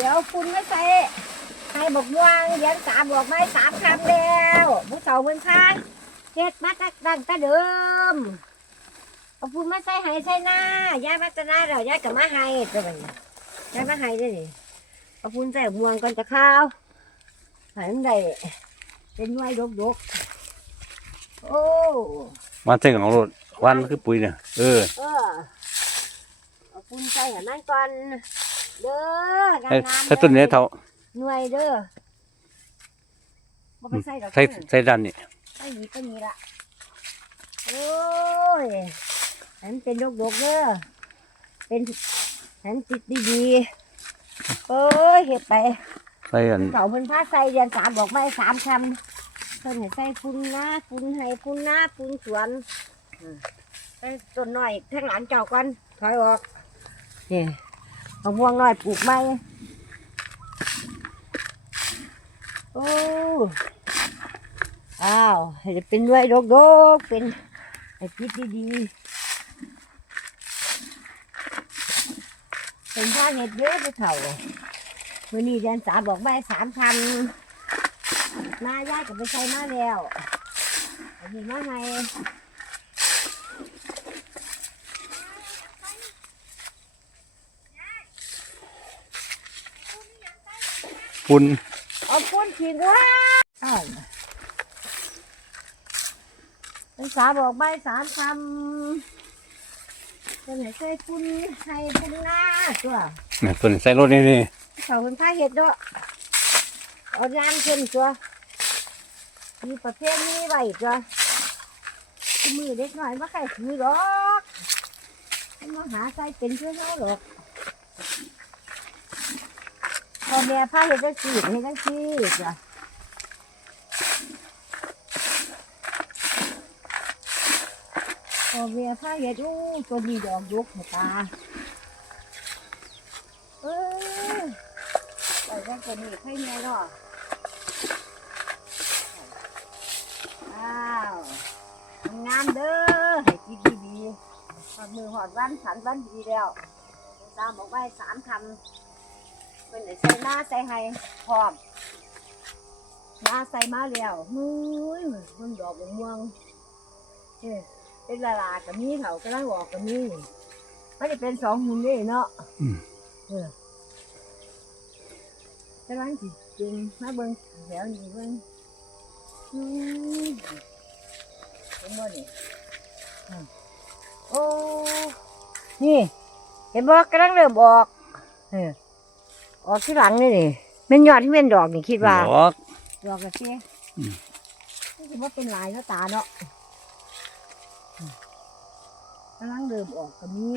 เดี๋ยวคุณไม่ใส่ให้บอกม่วงเลี้ยงสามบอกไม่สามคำแล้วผู้เฒ่าเมืองค้างเฮ็ดมาตั้งตั้งแต่เดิมเอาคุณมาใส่ให้ใส่หน้ายายมาจะหน้าเรายายกับมาให้ตัวนี้ยายมาให้ได้ดิเอาคุณใส่ม่วงก่อนจะข้าวให้มันได้เป็นไว้ดกดกๆโอ้มาถึงของรถวันคือปุ๋ยเนี่ยเออเออเอาคุณใส่ให้มันก่อน เด้องาไอ้มๆถ้าต้นนี้เท่าหน่วยเด้อบ่ไปใส่ดอกใส่ใส่ด้านนี่ใส่หนีก็มีละโอ้ยอันเป็นดกดกๆเด้อเป็นอันติดดีๆโอ้ยเห็ดไปใส่อันเสาเพิ่นพาใส่เดือนสามบอกไม่สามคำเพิ่นให้ใส่คุณนะคุณให้คุณนะคุณสวนอืมใส่ต้นน้อยทั้งหลานเจ้าก่อนถอยออกนี่ มะม่วงน้อยปลูกไหมโอ้อ้าวให้ได้เป็นด้วยดกๆเป็นให้คิดดีๆเป็นผ้าเห็ดเยอะไปเถ่ามื่อนี้เดือนสามบอกไม่สามพันมาย่ายกับไปใช้มาแล้วอันนี้มาไง ปุ่นเอาปุ้นขีดว่าอ้าวเดือนสามบอกไม่สามคำเป็นไหนใส่ปุ้นให้ปุ้นหน้าตัวเนี่ยต้นใส่รถนี่นี่เขาเป็นผ้าเห็ดด้วยเอายางขึ้นตัวมีประเภทนี้ไว้ตัวที่มือเด็กหน่อยมาใครถือหรอกมันมาหาใส่เป็นเพื่อนเขาหรอก พ่อแม่ผ้าเห็ดได้สีให้ได้สีจ้ะพ่อแม่ผ้าเห็ดอู้ตัวนี้ดอกยกหัวตาเออไปแค่ตัวนี้ให้ไงเนาะอ้าวงามเด้อให้กินดีๆหอดมือหอดวันสันวันดีแล้วตามบอกไว้สามคำ เป็นไหนใส่หน้าใส่ให้พร้อมหน้าใส่มาแล้วมือมันดอกมะม่วงเอ้ยเป็นละลากับมีเขากำลังออกกับมีมันจะเป็นสองหุ่นด้วยเนาะเออกำลังสิจริงมาเบิ่งแถวนี้เบิ่งอืมเห็นบ่นี่อืมโอ้ นี่ เห็นบ่กำลังเริ่มออกเออ ออกที่หลังนี่นี่แม่นยอดที่แม่นดอกนี่คิดว่า ดอก ดอกกระเจี๊ยอืม นี่คือว่าเป็นลายแล้วตาเนาะอืมกำลังเริ่มออกก็มี